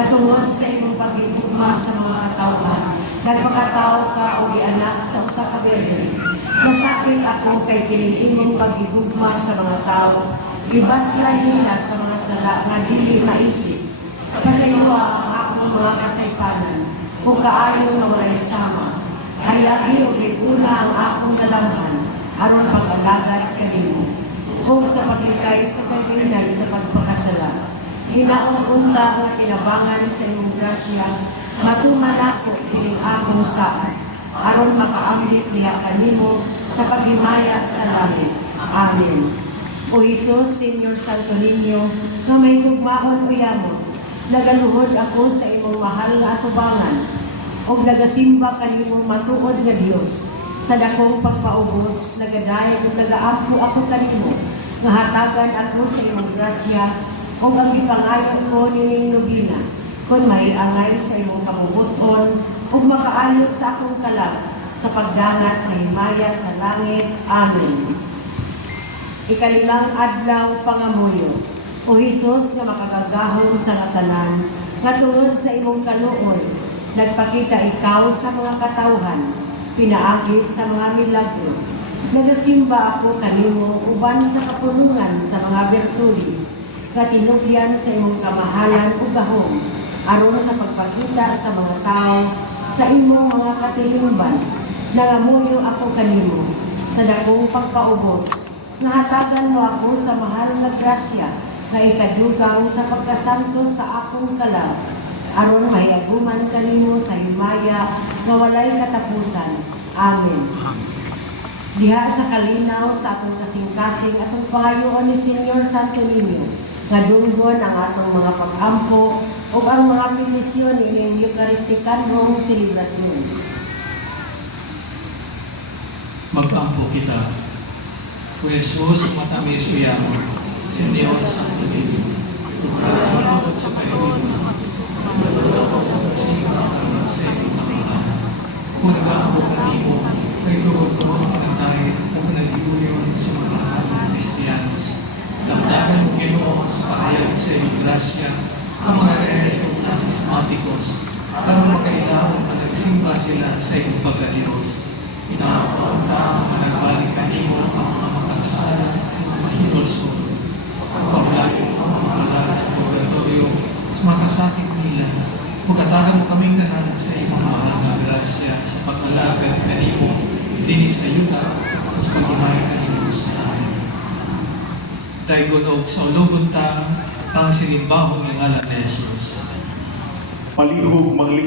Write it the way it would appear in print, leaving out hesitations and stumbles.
katungod sa imong pagigugma sa mga katawhan. Nagpakatao ka o gianak sa usa ka birhen. Nasakit ako kay kining imong pagigugma sa mga tao. Gibaslan nila sa mga sala nga dili maisip. Kasi imo ang akong mga kasaypanan, kung kaayo na walay sama. Ay lagi o una ang akong galamhan, aron pag-alagad kanimo. Kung sa paglikay sa kaibigan sa pagpakasala. Hinaon unta nga tinabangan sa imong grasya, matuman ako kining akong saan, aron makaambit niya kanimo sa paghimaya sa langit. Amen. O Jesus, Senior Santo Niño, na may tugmaon o yamo, nagaluhod ako sa imong mahal nga atubangan, o nagasimba kanimo matuod nga Dios. Sa dakong pagpaubos, nagadayon o nagaampo ako kanimo, nga hatagan ako sa imong grasya, o ang ipangayon ko nining nobina, kung may angay sa imong kabubuton, o makaayo sa akong kalag, sa pagdangat sa himaya sa langit. Amen. Ikalilang adlaw pangamuyo, o Jesus nga makagagahon sa katanan, nga tungod sa imong kaluoy, nagpakita ikaw sa mga katawhan, pinaagi sa mga milagro. Nagasimba ako kanimo uban sa kapulungan sa mga virtudes, katinugyan sa imong kamahalan o gahom, aron sa pagpakita sa mga tao sa imong mga katilingban. Nangamuyo ako kanimo sa dakong pagpaubos, nahatagan mo ako sa mahal na grasya na ikadugang sa pagkasanto sa akong kalag, aron mahiaguman kanimo sa himaya nga walay katapusan. Amen. Diha sa kalinaw sa atong kasing-kasing atong pangayoon ni Senior Santo Niño, nga dunggon ang atong mga pag-ampo o ang mga minisyon ining Eucharistikanong selebrasyon. Mag-ampo kita. O Jesus, matamis uyamo, Senior Santo Niño, tukraan sa kailiman, nagulog ako sa pagsimang sa iyong kakilaan. Kung nag-aampo kanimo, ay tuwag ko ang pinatahit o nag-iuyon sa mga atong Kristiyanos. Damdagan mo Ginoo sa kahayag sa iyong grasya ang mga reyes o asismatikos para makailaw at nagsimba sila sa iyong pagkadiyos. Inaapaan ka ang mga nagbalik kanimo ang mga makasasala at mga mahirosol. Pagpapalagin mo ang mga lahat sa purgatorio sa mga kasakit nila. Pagkatagan mo kaming tanan sa iyong mahal na grasya sa pagkalagad kanimo, dinis sa yuta at sa pagkimaya kanimo sa amin. Daigon og sa ulugon ta ang sinimbahon ng ngalan ni Jesus. Palihog mangling